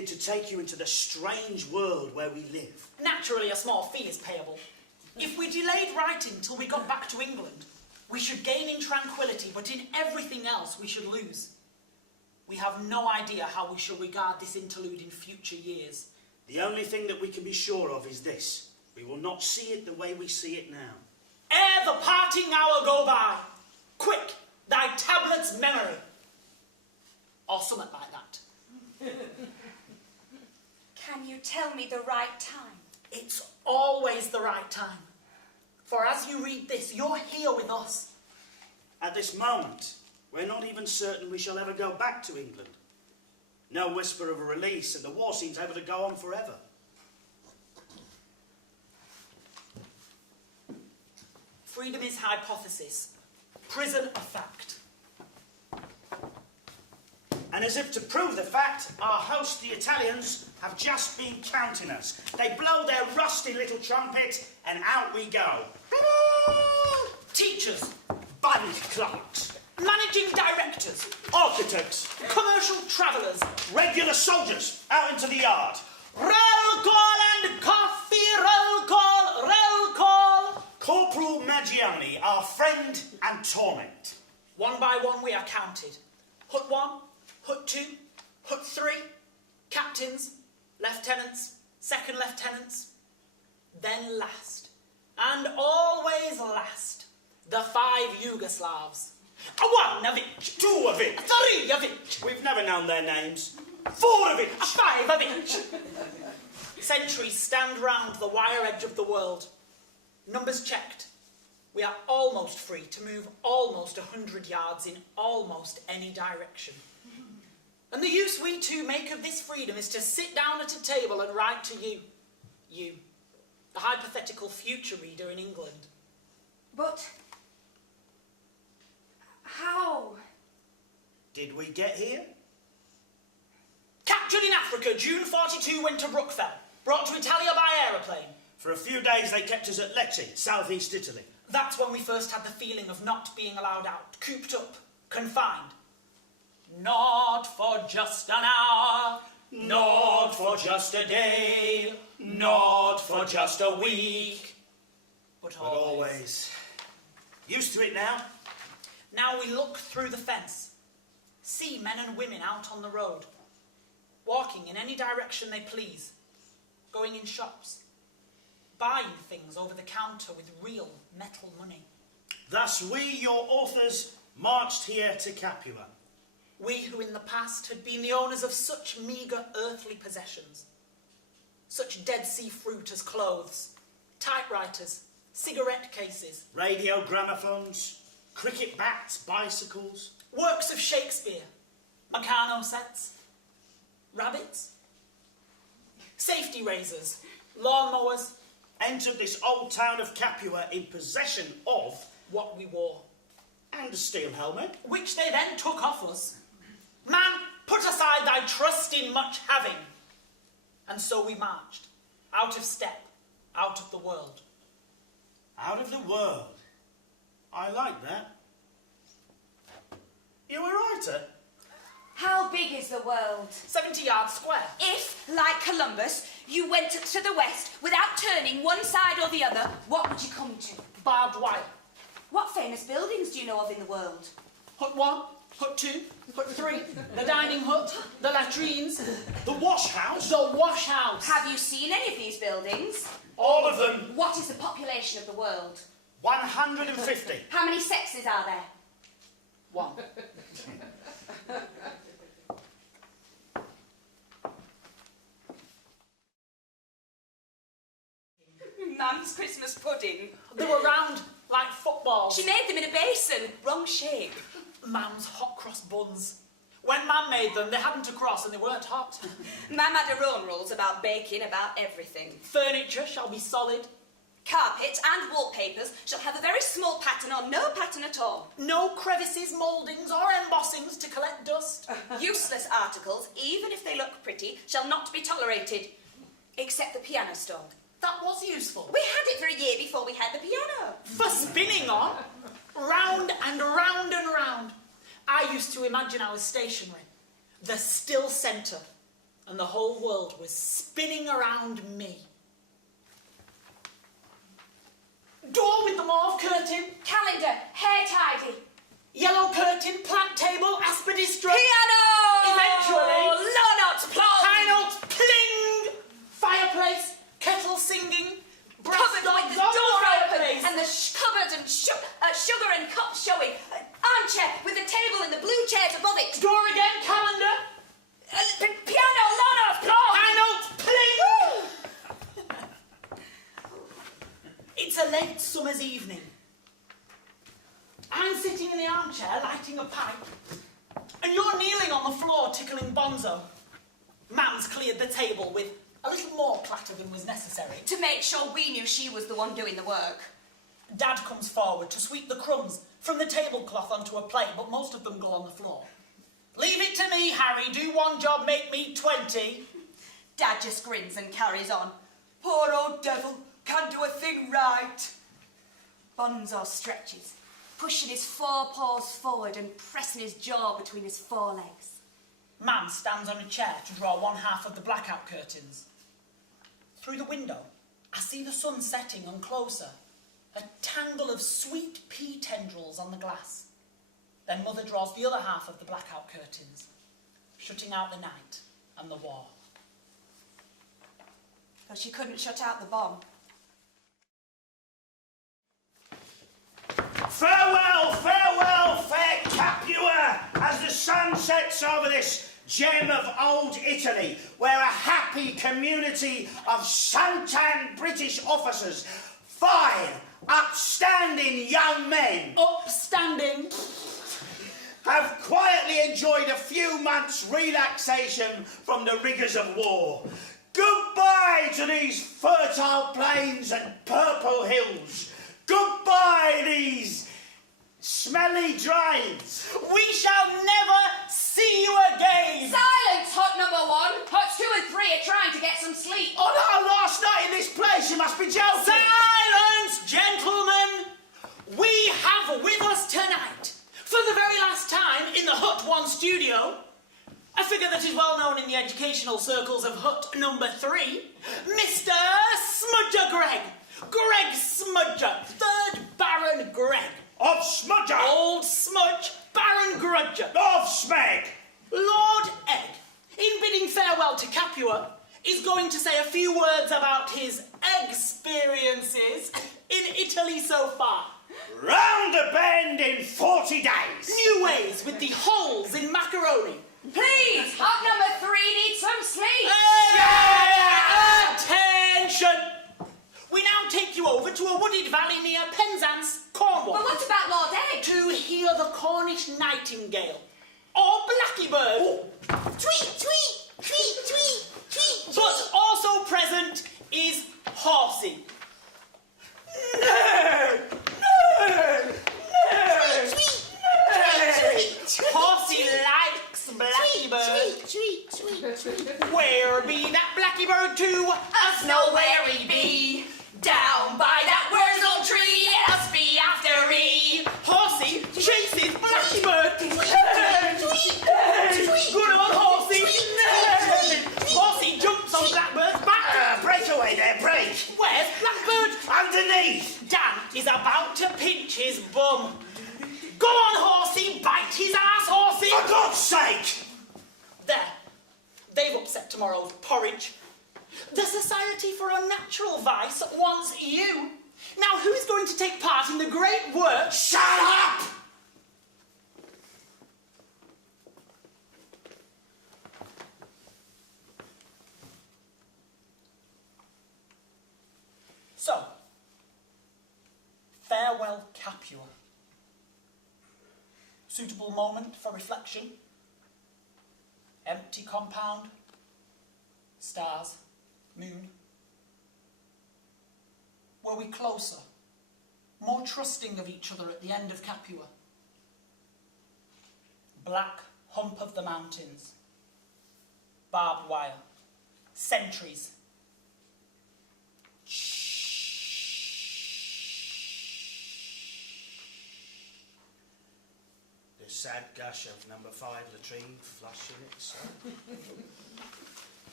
needed to take you into the strange world where we live. Naturally, a small fee is payable. If we delayed writing till we got back to England, we should gain in tranquility, but in everything else we should lose. We have no idea how we shall regard this interlude in future years. The only thing that we can be sure of is this. We will not see it the way we see it now. Ere the parting hour go by, quick, thy tablet's memory. Or something like that. Can you tell me the right time? It's always the right time. For as you read this, you're here with us. At this moment, we're not even certain we shall ever go back to England. No whisper of a release, and the war seems able to go on forever. Freedom is hypothesis, prison a fact. And as if to prove the fact, our hosts, the Italians, have just been counting us. They blow their rusty little trumpet, and out we go. Teachers, Bank clerks, managing directors, architects, commercial travellers, regular soldiers, out into the yard. roll call and coffee, roll call, roll call. Corporal Maggiani, our friend and torment. One by one we are counted. Hut 1, Hut 2, Hut 3, captains, lieutenants, second lieutenants. Then last, and always last, the 5 Yugoslavs. 1 of each, 2 of it. 3 of each, We've never known their names. 4 of it. 5 of each. Sentries stand round the wire edge of the world. Numbers checked. We are almost free to move almost 100 yards in almost any direction. And the use we two make of this freedom is to sit down at a table and write to you. You, the hypothetical future reader in England. But how? Did we get here? Captured in Africa, June 42, went to Brookfell. Brought to Italia by aeroplane. For a few days they kept us at Lecce, southeast Italy. That's when we first had the feeling of not being allowed out, cooped up, confined. Not for just an hour, not for just a day, not for just a week, but always. Used to it now? Now we look through the fence, see men and women out on the road, walking in any direction they please, going in shops, buying things over the counter with real metal money. Thus we, your authors, marched here to Capua. We who in the past had been the owners of such meagre earthly possessions, such Dead Sea fruit as clothes, typewriters, cigarette cases, Radio gramophones, cricket bats, bicycles. works of Shakespeare, Meccano sets, rabbits, safety razors, lawnmowers, Entered this old town of Capua in possession of what we wore, and a steel helmet. which they then took off us. Man, put aside thy trust in much having. And so we marched, out of step, out of the world. Out of the world. I like that. You a writer? How big is the world? 70 yards square. If, like Columbus, you went to the west without turning one side or the other, what would you come to? Barbed wire. What famous buildings do you know of in the world? Hut 1, Hut 2, Hut 3, the dining hut, the latrines, The wash house? the wash house. Have you seen any of these buildings? All of them. What is the population of the world? 150. How many sexes are there? 1. Mum's Christmas pudding. They were round like footballs. She made them in a basin. Wrong shape. Mam's hot cross buns. When Mam made them, they hadn't a cross and they weren't hot. Mum had her own rules about baking, about everything. Furniture shall be solid. Carpet and wallpapers shall have a very small pattern or no pattern at all. No crevices, mouldings or embossings to collect dust. Useless articles, even if they look pretty, shall not be tolerated. Except the piano stool. That was useful. We had it for a year before we had the piano. For spinning on. Round and round and round. I used to imagine I was stationary. The still centre. and the whole world was spinning around me. Door with the mauve curtain. Calendar, hair tidy. Yellow curtain, plant table, aspidistra. Piano! Eventually. Low notes, plum. High notes, pling! Fireplace, kettle singing. Brass Cupboard dogs with the on door open fireplace. and the cupboard and sugar and cups showing. Armchair with the table and the blue chairs above it. Door again, calendar. Piano, low notes, plum. High notes, pling! It's a late summer's evening. I'm sitting in the armchair lighting a pipe, and you're kneeling on the floor tickling Bonzo. Mam's cleared the table with a little more clatter than was necessary. To make sure we knew she was the one doing the work. Dad comes forward to sweep the crumbs from the tablecloth onto a plate, but most of them go on the floor. Leave it to me, Harry. Do one job, make me 20. Dad just grins and carries on. Poor old devil, can't do a thing right. Bonzo stretches, pushing his forepaws forward and pressing his jaw between his forelegs. Mam stands on a chair to draw one half of the blackout curtains. Through the window, I see the sun setting and closer, a tangle of sweet pea tendrils on the glass. Then Mother draws the other half of the blackout curtains, shutting out the night and the war. Though she couldn't shut out the bomb. Farewell, farewell, fair Capua, as the sun sets over this gem of old Italy, where a happy community of suntan British officers, fine, upstanding young men, Upstanding. have quietly enjoyed a few months' relaxation from the rigours of war. Goodbye to these fertile plains and purple hills. Goodbye these smelly drives. We shall never see you again. Silence, hot number one. Hots 2 and 3 are trying to get some sleep. On our last night in this place, you must be joking. Silence, gentlemen. We have with us tonight, for the very last time in the Hut 1 studio, a figure that is well known in the educational circles of Hut number 3, Mr. Smudger Gregg. Greg Smudger, 3rd Baron Gregg. Of Smudger. Old Smudge, Baron Grudger. Of Smeg. Lord Egg, in bidding farewell to Capua, is going to say a few words about his experiences in Italy so far. Round a bend in 40 days. New ways with the holes in macaroni. Please, hot number 3 needs some sleep. Attention! We now take you over to a wooded valley near Penzance, Cornwall. But what about Lord Egg? To hear the Cornish nightingale, or blackbird. Tweet, tweet, tweet, tweet, tweet. But also present is Horsey. Horsey likes blackbird. Where be that blackbird to? Us know where he be. Down by that wurzel tree, it must be after he. Horsey chases blackbird. Good old Horsey. Horsey jumps on blackbird's back. Break away there, break. Where's blackbird? Underneath. Dan is about to pinch his bum. Go on, Horsey, bite his ass, Horsey. For God's sake. There. They've upset tomorrow's porridge. The Society for Unnatural Vice wants you. Now, who's going to take part in the great work? Shut up! So, farewell, Capua. Suitable moment for reflection. Empty compound. Stars. Moon. Were we closer, more trusting of each other at the end of Capua? Black hump of the mountains, barbed wire, sentries. The sad gush of number 5 latrine flushing itself.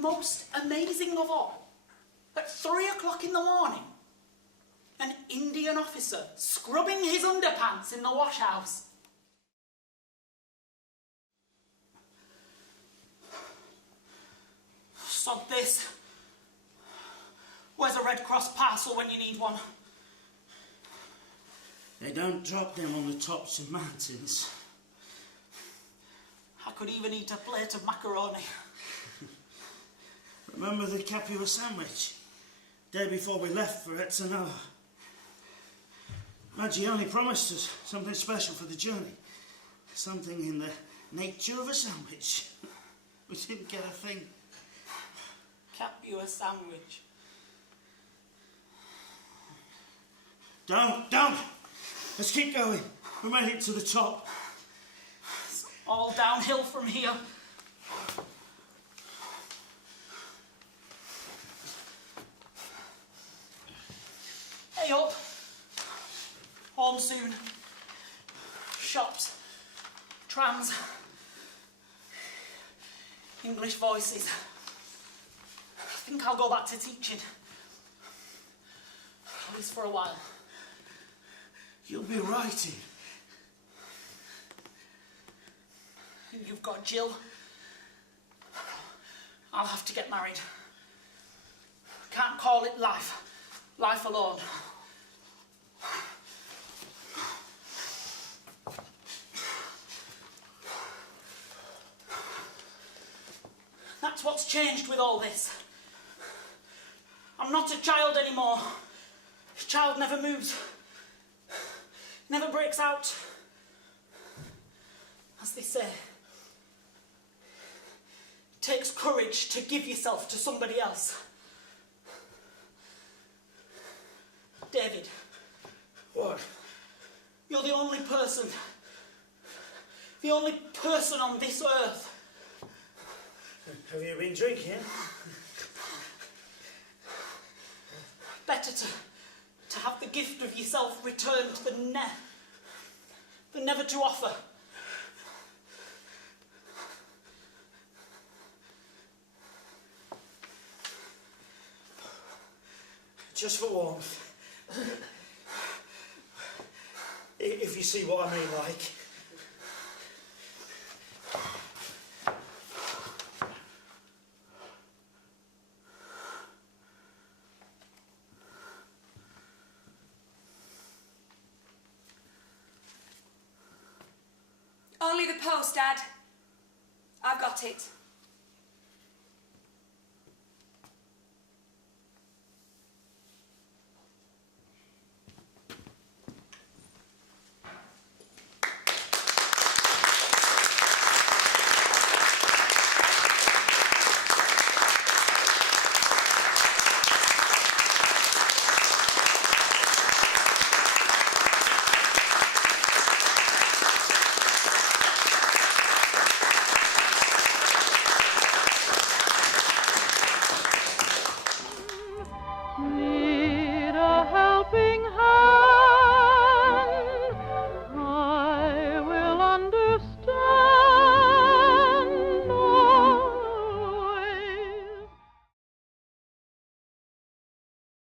most amazing of all, at 3 o'clock in the morning, an Indian officer scrubbing his underpants in the wash house. Sod this. Where's a Red Cross parcel when you need one? They don't drop them on the tops of mountains. I could even eat a plate of macaroni. Remember the Capua sandwich? Day before we left for Etzanoa. Maggie promised us something special for the journey. Something in the nature of a sandwich. We didn't get a thing. Capua sandwich. Don't! Let's keep going. We made it to the top. It's all downhill from here. Hey up. Home soon. Shops. Trams. English voices. I think I'll go back to teaching. At least for a while. You'll be writing. You've got Jill. I'll have to get married. Can't call it life. Life alone. That's what's changed with all this. I'm not a child anymore. A child never moves. Never breaks out. As they say, it takes courage to give yourself to somebody else. David. What? You're the only person on this earth. Have you been drinking? Better to have the gift of yourself returned than never to offer. Just for warmth. If you see what I mean, like. Only the post, Dad. I've got it.